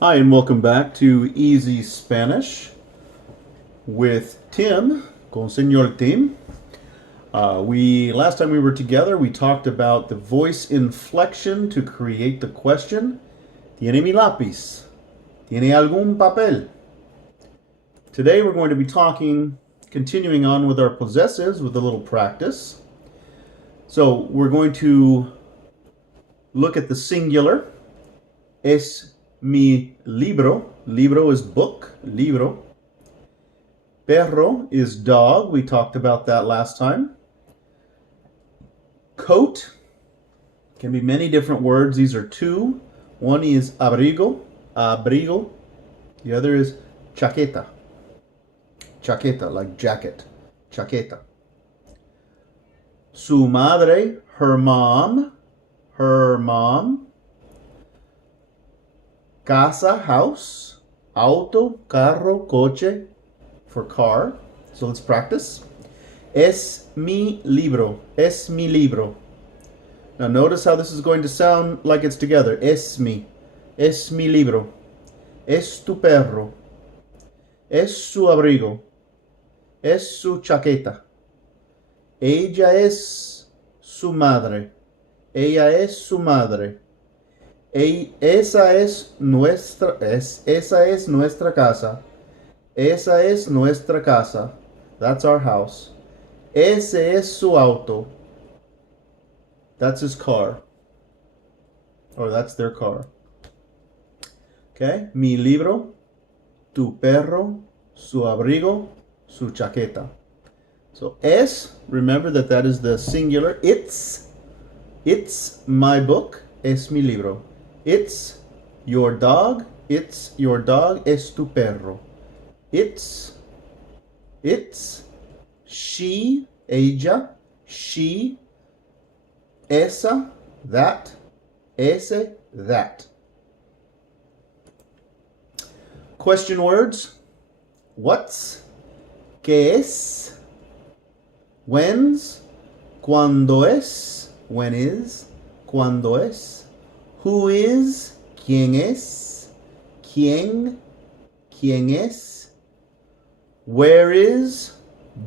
Hi, and welcome back to Easy Spanish with Tim, con Señor Tim. We last time we were together, we talked about the voice inflection to create the question. ¿Tiene mi lápiz? ¿Tiene algún papel? Today we're going to be continuing on with our possessives with a little practice. So we're going to look at the singular. Es mi libro. Libro is book. Libro. Perro is dog. We talked about that last time. Coat can be many different words. These are two. One is abrigo. Abrigo. The other is chaqueta. Chaqueta, like jacket. Chaqueta. Su madre, her mom. Her mom. Casa, house. Auto, carro, coche, for car. So let's practice. Es mi libro. Es mi libro. Now notice how this is going to sound like it's together. Es mi. Es mi libro. Es tu perro. Es su abrigo. Es su chaqueta. Ella es su madre. Ella es su madre. Esa es nuestra casa. Esa es nuestra casa. That's our house. Ese es su auto. That's his car. Or that's their car. Okay? Mi libro, tu perro, su abrigo, su chaqueta. So es, remember that is the singular. It's my book. Es mi libro. It's your dog. It's your dog. Es tu perro. It's she, ella, she, esa, that, ese, that. Question words. What's, qué es, when's, cuándo es, when is, cuándo es, who is, quién es, quién es, where is,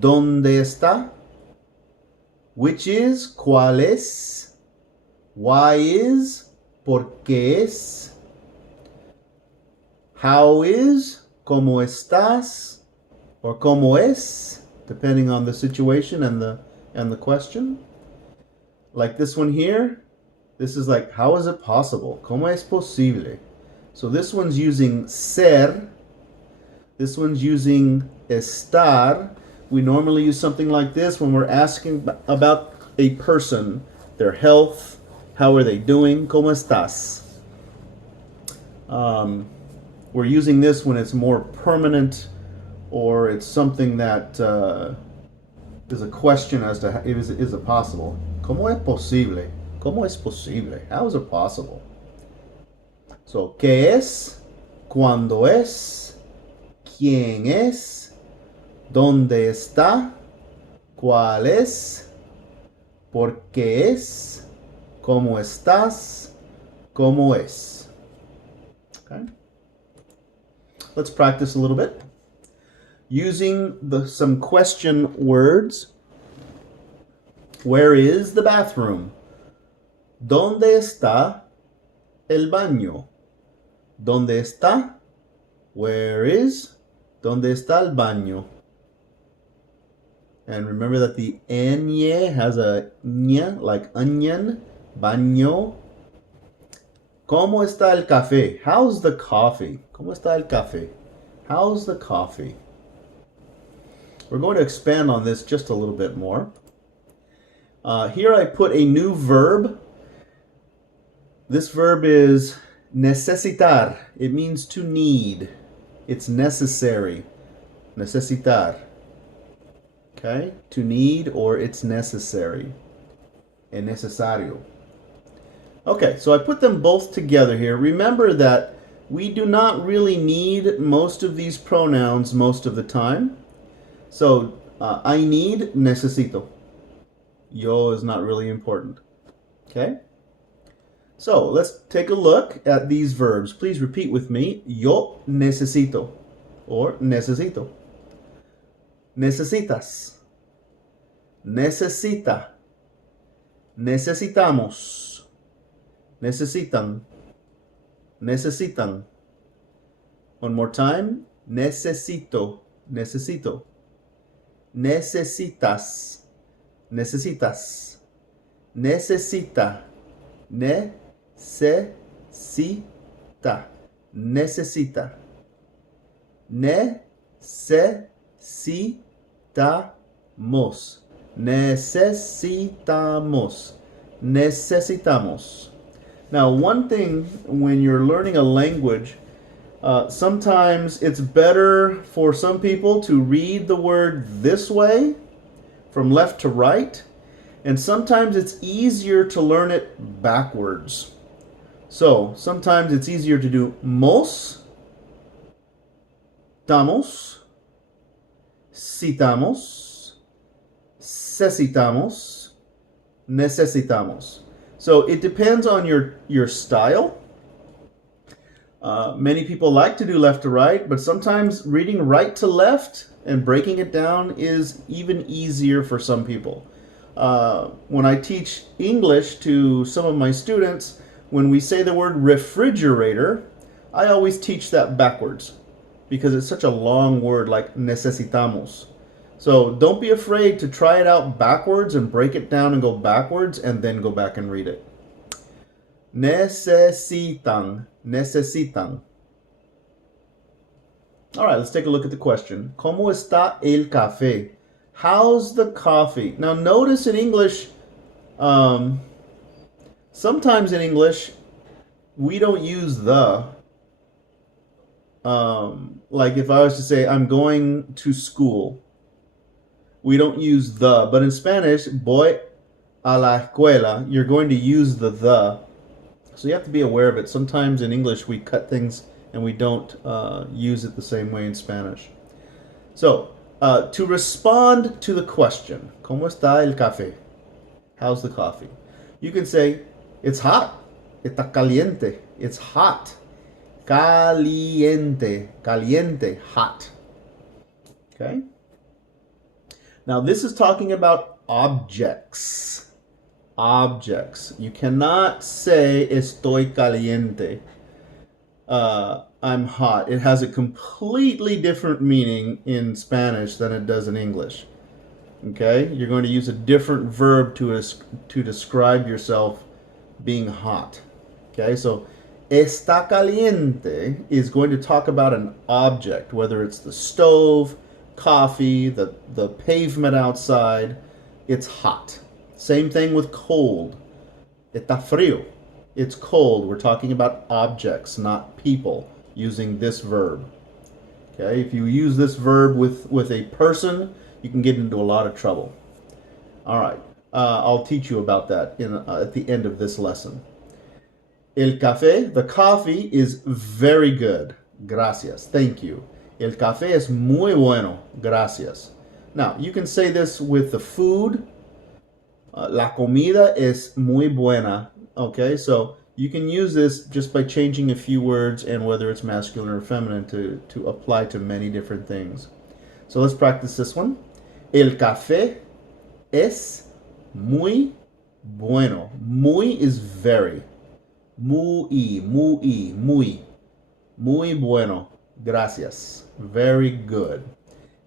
dónde está, which is, cuál es, why is, por qué es, how is, cómo estás, or cómo es, depending on the situation and the question. Like this one here, this is like, how is it possible? ¿Cómo es posible? So this one's using ser. This one's using estar. We normally use something like this when we're asking about a person, their health, how are they doing? ¿Cómo estás? We're using this when it's more permanent or it's something that is a question as to is it possible? ¿Cómo es posible? ¿Cómo es posible? How is it possible? So, ¿qué es? ¿Cuándo es? ¿Quién es? ¿Dónde está? ¿Cuál es? ¿Por qué es? ¿Cómo estás? ¿Cómo es? Okay. Let's practice a little bit. Using some question words. Where is the bathroom? ¿Dónde está el baño? ¿Dónde está? Where is? ¿Dónde está el baño? And remember that the ñ has a ñ, like onion, baño. ¿Cómo está el café? How's the coffee? ¿Cómo está el café? How's the coffee? We're going to expand on this just a little bit more. Here I put a new verb. This verb is necesitar. It means to need. It's necessary. Necesitar. Okay? To need or it's necessary. Es necesario. Okay, so I put them both together here. Remember that we do not really need most of these pronouns most of the time. So, I need, necesito. Yo is not really important. Okay? So let's take a look at these verbs. Please repeat with me. Yo necesito or necesito. Necesitas. Necesita. Necesitamos. Necesitan. Necesitan. One more time. Necesito. Necesito. Necesitas. Necesitas. Necesita. Necesita. Necesita. Necesitamos. Necesitamos. Necesitamos. Now, one thing when you're learning a language, sometimes it's better for some people to read the word this way, from left to right, and sometimes it's easier to learn it backwards. So, sometimes it's easier to do mos, tamos, citamos, cecitamos, necesitamos. So it depends on your style. Many people like to do left to right, but sometimes reading right to left and breaking it down is even easier for some people. When I teach English to some of my students, when we say the word refrigerator, I always teach that backwards because it's such a long word like necesitamos. So don't be afraid to try it out backwards and break it down and go backwards and then go back and read it. Necesitan. Necesitan. All right, let's take a look at the question. ¿Cómo está el café? How's the coffee? Now notice in English, sometimes in English, we don't use the. Like if I was to say, I'm going to school, we don't use the. But in Spanish, voy a la escuela, you're going to use the. So you have to be aware of it. Sometimes in English, we cut things and we don't use it the same way in Spanish. So, to respond to the question, ¿Cómo está el café? How's the coffee? You can say, it's hot. Está caliente. It's hot. Caliente. Caliente. Hot. Okay? Now, this is talking about objects. Objects. You cannot say estoy caliente. I'm hot. It has a completely different meaning in Spanish than it does in English. Okay? You're going to use a different verb to describe yourself being hot. Okay? So, está caliente is going to talk about an object, whether it's the stove, coffee, the pavement outside. It's hot. Same thing with cold. Está frío. It's cold. We're talking about objects, not people, using this verb. Okay, if you use this verb with a person, you can get into a lot of trouble. All right, I'll teach you about that at the end of this lesson. El café, the coffee is very good. Gracias. Thank you. El café es muy bueno. Gracias. Now, you can say this with the food. La comida es muy buena. Okay, so you can use this just by changing a few words and whether it's masculine or feminine to apply to many different things. So let's practice this one. El café es muy bueno. Muy is very. Muy bueno. Gracias. Very good.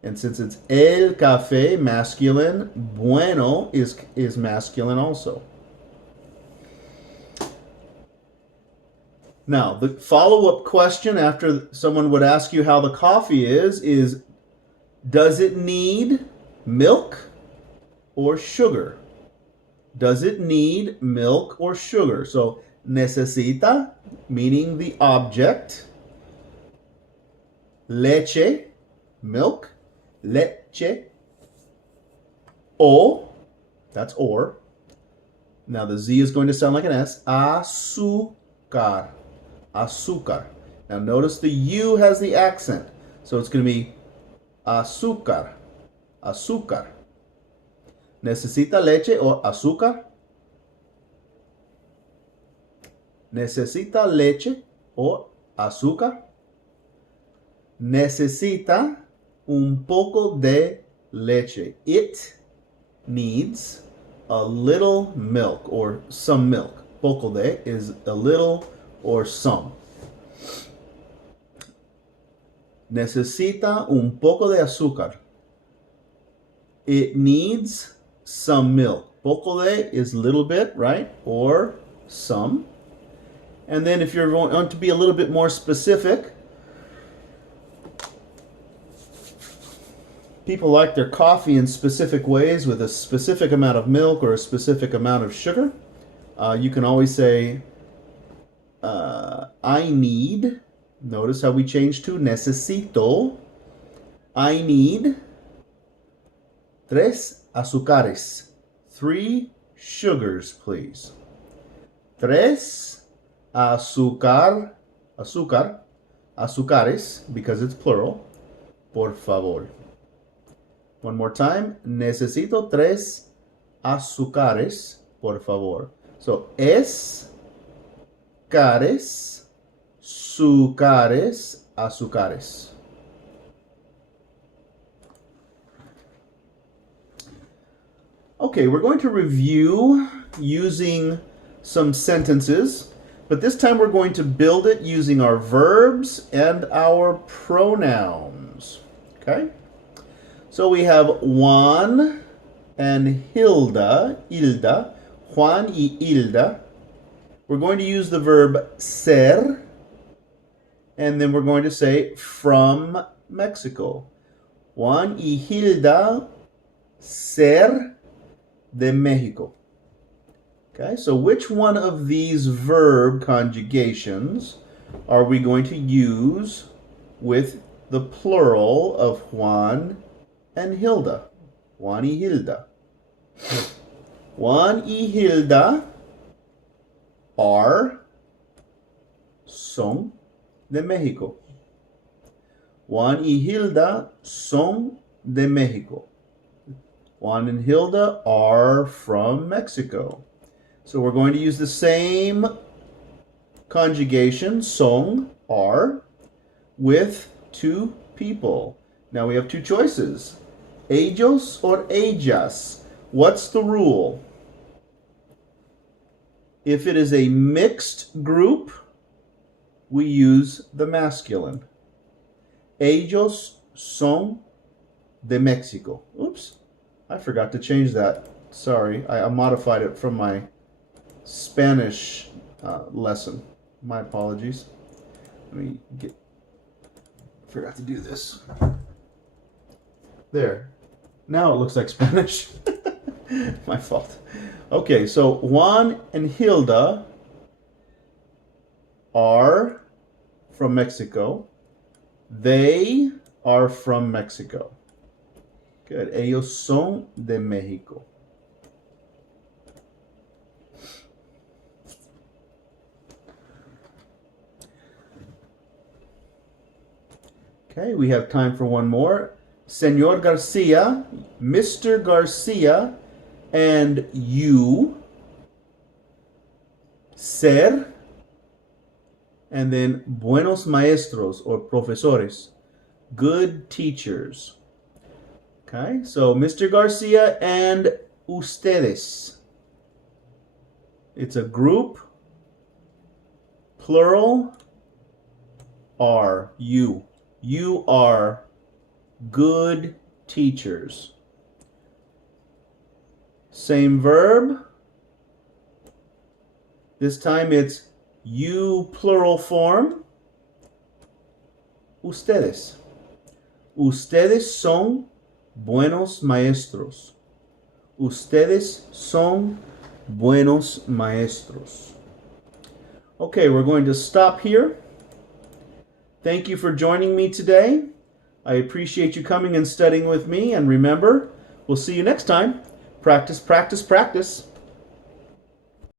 And since it's el café, masculine, bueno is masculine also. Now, the follow-up question after someone would ask you how the coffee is does it need milk or sugar? Does it need milk or sugar? So, necesita, meaning the object. Leche, milk. Leche. O, that's or. Now the Z is going to sound like an S. Azúcar. Azúcar. Now notice the U has the accent. So it's going to be azúcar. Azúcar. ¿Necesita leche o azúcar? ¿Necesita leche o azúcar? Necesita un poco de leche. It needs a little milk or some milk. Poco de is a little or some. Necesita un poco de azúcar. It needs some milk. Poco de is little bit, right? Or some. And then if you're going to be a little bit more specific, people like their coffee in specific ways with a specific amount of milk or a specific amount of sugar. You can always say, I need, notice how we changed to necesito. I need 3 azúcares. 3 sugars, please. 3 azúcares, because it's plural, por favor. One more time. Necesito 3 azúcares, por favor. So, cares, sucares, azúcares. Okay, we're going to review using some sentences, but this time we're going to build it using our verbs and our pronouns. Okay? So we have Juan and Hilda, Juan y Hilda. We're going to use the verb ser, and then we're going to say from Mexico. Juan y Hilda ser de Mexico. Okay, so which one of these verb conjugations are we going to use with the plural of Juan and Hilda? Juan y Hilda. Juan y Hilda son de México. Juan y Hilda son de México. Juan and Hilda are from Mexico. So we're going to use the same conjugation, son, are, with 2 people. Now we have 2 choices. Ellos or ellas. What's the rule? If it is a mixed group, we use the masculine. Ellos son de México. Oops, I forgot to change that. Sorry, I modified it from my Spanish lesson. My apologies. Forgot to do this. There. Now it looks like Spanish. My fault. Okay, so Juan and Hilda are from Mexico. They are from Mexico. Good. Ellos son de México. Okay, we have time for one more. Señor Garcia, Mr. Garcia, and you, ser, and then buenos maestros or profesores, good teachers. Okay, so Mr. Garcia and ustedes. It's a group, plural, are, you. You are good teachers. Same verb. This time it's you plural form. Ustedes. Ustedes son buenos maestros. Ustedes son buenos maestros. Okay, we're going to stop here. Thank you for joining me today. I appreciate you coming and studying with me. And remember, we'll see you next time. Practice, practice, practice.